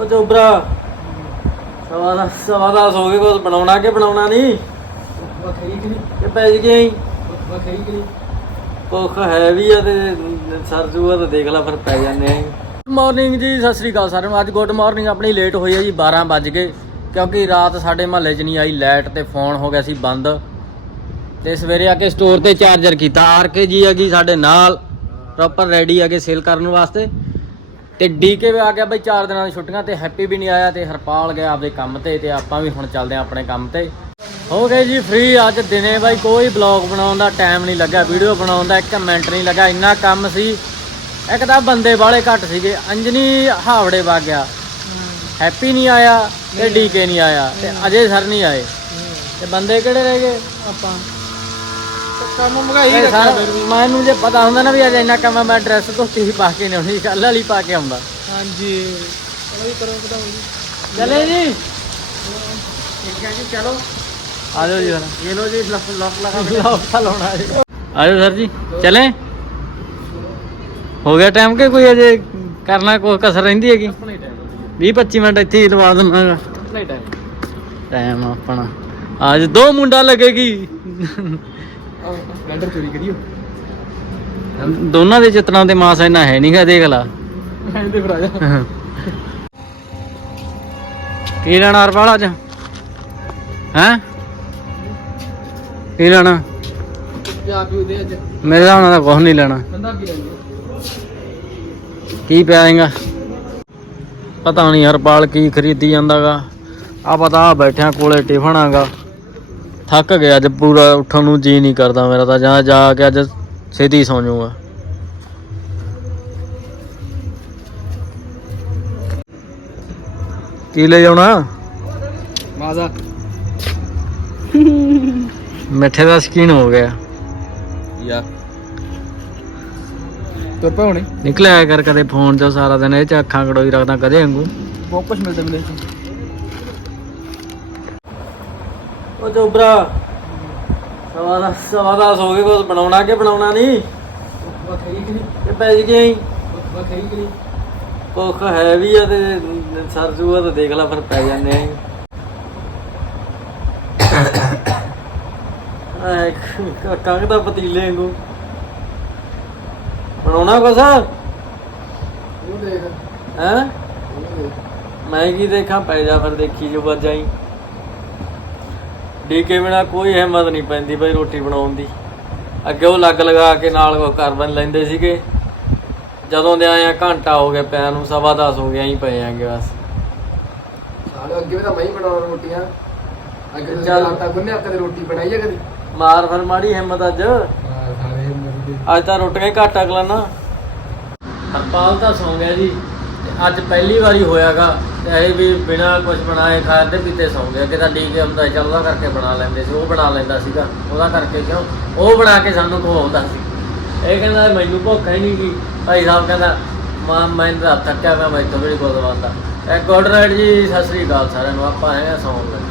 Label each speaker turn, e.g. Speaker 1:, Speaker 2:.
Speaker 1: ਉਹ ਚੋਬਰਾ ਸਵਾ ਦਾ ਸਵਾ ਦਾ ਹੋ ਗਏ ਕੁਝ ਬਣਾਉਣਾ ਕਿ ਬਣਾਉਣਾ ਨਹੀਂ?
Speaker 2: ਵਖਰੀ ਕਿ ਨਹੀਂ
Speaker 1: ਪੈ ਗਈ
Speaker 2: ਵਖਰੀ ਕਿ
Speaker 1: ਭੁੱਖ ਹੈ ਵੀ ਆ ਤੇ ਸਰਜੂਆ ਤੇ ਦੇਖ ਲੈ ਫਿਰ ਪੈ ਜਾਂਦੇ ਆ। ਮਾਰਨਿੰਗ ਜੀ, ਸਤਿ ਸ੍ਰੀ ਅਕਾਲ ਸਾਰਿਆਂ ਨੂੰ। ਅੱਜ ਗੁੱਡ ਮਾਰਨਿੰਗ ਆਪਣੀ ਲੇਟ ਹੋਈ ਹੈ ਜੀ 12 ਵੱਜ ਗਏ। ਕਿਉਂਕਿ ਰਾਤ ਸਾਡੇ ਮਹੱਲੇ 'ਚ ਨਹੀਂ ਆਈ ਲਾਈਟ ਤੇ ਫੋਨ ਹੋ ਗਿਆ ਸੀ ਬੰਦ। ਤੇ ਸਵੇਰੇ ਆ ਕੇ ਸਟੋਰ ਤੇ ਚਾਰਜਰ ਕੀਤਾ। ਆਰ ਕੇ ਜੀ ਹੈਗੀ ਸਾਡੇ ਨਾਲ ਪ੍ਰੋਪਰ ਰੈਡੀ ਹੈਗੇ ਸੇਲ ਕਰਨ ਵਾਸਤੇ। ਤੇ ਡੀਕੇ ਵੀ ਆ ਗਿਆ ਬਈ 4 ਦਿਨਾਂ ਦੀ ਛੁੱਟੀਆਂ ਤੇ ਹੈਪੀ ਵੀ ਨਹੀਂ ਆਇਆ ਤੇ ਹਰਪਾਲ ਗਿਆ ਆਪਦੇ ਕੰਮ ਤੇ ਤੇ ਆਪਾਂ ਵੀ ਹੁਣ ਚੱਲਦੇ ਆ ਆਪਣੇ ਕੰਮ ਤੇ। ਹੋ ਗਏ ਜੀ ਫ੍ਰੀ ਅੱਜ ਦਿਨੇ ਬਾਈ ਕੋਈ ਬਲੌਗ ਬਣਾਉਣ ਦਾ ਟਾਈਮ ਨਹੀਂ ਲੱਗਾ ਵੀਡੀਓ ਬਣਾਉਣ ਦਾ ਇੱਕ ਮਿੰਟ ਨਹੀਂ ਲੱਗਾ ਇੰਨਾ ਕੰਮ ਸੀ। ਇੱਕ ਤਾਂ ਬੰਦੇ ਬਾਲੇ ਘੱਟ ਸੀਗੇ, ਅੰਜਨੀ ਹਾਵੜੇ ਵਗ ਗਿਆ। ਹੈਪੀ ਨਹੀਂ ਆਇਆ ਤੇ ਡੀਕੇ ਨਹੀਂ ਆਇਆ ਤੇ ਅਜੇ ਸਰ ਨਹੀਂ ਆਏ। ਤੇ ਬੰਦੇ ਕਿਹੜੇ ਰਹਿ ਗਏ?
Speaker 2: ਆਪਾਂ। ਕੰਮ
Speaker 1: ਇਹ
Speaker 2: ਰੱਖਿਆ ਫਿਰ ਵੀ
Speaker 1: ਮੈਨੂੰ ਜੇ ਪਤਾ ਹੁੰਦਾ ਨਾ ਵੀ ਅੱਜ ਇੰਨਾ ਕੰਮ ਆ, ਮੈਂ ਡਰੈਸ ਧੋਤੀ ਹੀ ਪਾ ਕੇ ਨਹੀਂ ਆਉਣੀ ਕੱਲ ਵਾਲੀ ਪਾ ਕੇ ਆਉਂਦਾ।
Speaker 2: ਹਾਂਜੀ। ਚਲੋ ਜੀ ਕਰੋ ਵਧਾਓ
Speaker 1: ਚਲੇ ਜੀ? ਠੀਕ ਹੈ ਜੀ ਚਲੋ। ਆ ਜਾਓ ਜੀ ਫਿਰ ਇਹ ਲੋ ਜੀ ਲਫ ਲਫ ਲਗਾ ਲਫ ਲਾਉਣਾ ਜੀ। ਆ ਜਾਓ ਸਰ ਜੀ ਚਲੇ? ਹੋ ਗਿਆ ਟਾਈਮ ਕਿ ਕੋਈ ਅਜੇ ਕਰਨਾ ਕੋਈ ਕਸਰ ਰਹਿੰਦੀ ਹੈਗੀ?
Speaker 2: ਆਪਣਾ ਹੀ ਟਾਈਮ
Speaker 1: 20 25 ਮਿੰਟ ਇੱਥੇ ਹੀ ਲਵਾ ਦਿੰਦਾ
Speaker 2: ਆਪਣਾ ਹੀ ਟਾਈਮ
Speaker 1: ਟਾਈਮ ਆਪਣਾ। ਅੱਜ ਦੋ ਮੁੰਡਾ ਲੱਗੇਗੀ।
Speaker 2: ਚੋਰੀ ਕਰੀਓ।
Speaker 1: ਦੋਨਾਂ ਦੇ ਚਿਤਰਾਂ ਤੇ ਮਾਸ ਇੰਨਾ ਹੈ ਨਹੀਂਗਾ ਦੇਖ ਲਾ।
Speaker 2: ਮੈਂ ਤੇ ਫਿਰ ਆ ਜਾ।
Speaker 1: ਕੀ ਲੈਣਾ ਹਰਪਾਲ ਅੱਜ? ਹੈਂ? ਕੀ ਲੈਣਾ?
Speaker 2: ਅੱਜ।
Speaker 1: ਮੇਰੇ ਨਾਲ ਤਾਂ ਕੁਝ ਨਹੀਂ ਲੈਣਾ।
Speaker 2: ਬੰਦਾ ਕੀ ਲੈਂਦੇ
Speaker 1: ਕੀ ਪਿਆਏਗਾ ਪਤਾ ਨਹੀਂ ਹਰਪਾਲ ਕੀ ਖਰੀਦੀ ਜਾਂਦਾਗਾ। ਆ ਪਤਾ ਬੈਠਿਆਂ ਕੋਲੇ ਟਿਫਨ ਆਗਾ। ਥੱਕ ਗਿਆ ਅੱਜ ਪੂਰਾ ਉੱਠਣ ਨੂੰ ਜੀ ਨਹੀਂ ਕਰਦਾ ਮੇਰਾ ਤਾਂ ਜਾਂ ਜਾ ਕੇ ਅੱਜ ਛੇਤੀ ਸੌਂ ਜਾਊਗਾ। ਕੀ ਲੈ ਜਾਣਾ
Speaker 2: ਮਾਜ਼ਾ।
Speaker 1: ਮਿੱਠੇ ਦਾ ਸ਼ਕੀਨ ਹੋ ਗਿਆ।
Speaker 2: ਯਾ। ਤੁਰ ਪਾ ਹੁਣੇ।
Speaker 1: ਨਿਕਲਿਆ ਕਰ ਕਦੇ ਫੋਨ 'ਚ ਸਾਰਾ ਦਿਨ ਇਹ 'ਚ ਅੱਖਾਂ ਕੜੋਈ ਰੱਖਦਾ ਕਦੇ ਵਾਂਗੂ।
Speaker 2: ਬਹੁਤ ਕੁਝ ਮਿਲਦਾ ਮਿਲੇ
Speaker 1: ਉਹ ਚੋਬਰਾ ਸਵਾ ਦਾ ਸਵਾ ਦਾ ਹੋ ਗਏ ਕੁਝ ਬਣਾਉਣਾ ਕਿ ਬਣਾਉਣਾ ਨਹੀਂ?
Speaker 2: ਵਖਰੀ ਕਿ ਨਹੀਂ।
Speaker 1: ਕਿ ਪੈ ਗਈ
Speaker 2: ਵਖਰੀ ਕਿ ਨਹੀਂ?
Speaker 1: ਭੁੱਖ ਹੈ ਵੀ ਆ ਤੇ ਸਰਜੂਆ ਤੇ ਦੇਖ ਲੈ ਫਿਰ ਪੈ ਜਾਂਦੇ ਆ। ਕੰਗ ਦਾ ਪਤੀਲੇ ਵਾਂਗੂ। ਬਣਾਉਣਾ ਕੁਛ?
Speaker 2: ਉਹ ਦੇਖ।
Speaker 1: ਹੈ? ਮੈਂ ਕੀ ਦੇਖਾਂ ਪੈ ਜਾ ਫਿਰ ਦੇਖੀ ਜੋ ਵੱਜਾਈ ਡੀਕੇ ਬਿਨਾ ਕੋਈ ਹਿੰਮਤ ਨਹੀਂ ਪੈਂਦੀ ਬਈ ਰੋਟੀ ਬਣਾਉਣ ਦੀ। ਅੱਗੇ ਉਹ ਲੱਗ ਲਗਾ ਕੇ ਨਾਲ ਉਹ ਕਰ ਬਣ ਲੈਂਦੇ ਸੀਗੇ। ਜਦੋਂ ਦੇ ਆਏ ਆ ਘੰਟਾ ਹੋ ਗਿਆ ਪਿਆ ਨੂੰ ਸਵਾ ਦਸ ਹੋ ਗਿਆ ਹੀ ਪਏ ਆਂਗੇ ਬਸ।
Speaker 2: ਸਾਲੇ ਅੱਗੇ ਵੀ ਤਾਂ ਮੈਂ ਹੀ ਬਣਾਉਣਾ ਰੋਟੀਆਂ। ਅੱਗੇ ਤਾਂ
Speaker 1: ਚੱਲ।
Speaker 2: ਆਟਾ ਗੁੰਨਿਆ ਕਦੇ ਰੋਟੀ ਬਣਾਈ ਹੈ ਕਦੇ?
Speaker 1: ਮਾਰ ਫਿਰ ਮਾੜੀ ਹਿੰਮਤ ਅੱਜ। ਅੱਜ ਤਾਂ ਰੋਟੀਆਂ ਹੀ ਘੱਟ ਅਗਲਾ ਨਾ। ਹਰਪਾਲ ਤਾਂ ਸੌਂ ਗਿਆ ਜੀ ਅੱਜ ਪਹਿਲੀ ਵਾਰੀ ਹੋਇਆਗਾ। ਇਹ ਵੀ ਬਿਨਾ ਕੁਝ ਬਣਾਏ ਖਾਦੇ ਪੀਤੇ ਸੌਂ ਗਿਆ ਕਿ ਤਾਂ ਡੀਕੇ ਹੁੰਦਾ ਸੀ, ਚੱਲ ਉਹਦਾ ਕਰਕੇ ਬਣਾ ਲੈਂਦੇ ਸੀ ਉਹ ਬਣਾ ਲੈਂਦਾ ਸੀਗਾ। ਉਹਦਾ ਕਰਕੇ ਕਿਉਂ? ਉਹ ਬਣਾ ਕੇ ਸਾਨੂੰ ਖਵਾਉਂਦਾ ਸੀ। ਇਹ ਕਹਿੰਦਾ ਮੈਨੂੰ ਭੁੱਖ ਹੀ ਨਹੀਂ ਗਈ ਭਾਈ ਸਾਹਿਬ ਕਹਿੰਦਾ ਮਾਂ ਮੈਂ ਤਾਂ ਥੱਕਿਆ ਪਿਆ ਮੈਂ ਮੈਥੋਂ ਵੀ ਨਹੀਂ ਕੁਝ ਦਵਾਉਂਦਾ ਇਹ ਗੁੱਡ ਨਾਈਟ ਜੀ ਸਤਿ ਸ੍ਰੀ ਅਕਾਲ ਸਾਰਿਆਂ ਨੂੰ। ਆਪਾਂ ਹੈਗਾ ਸੌਣ ਲੱਗੇ।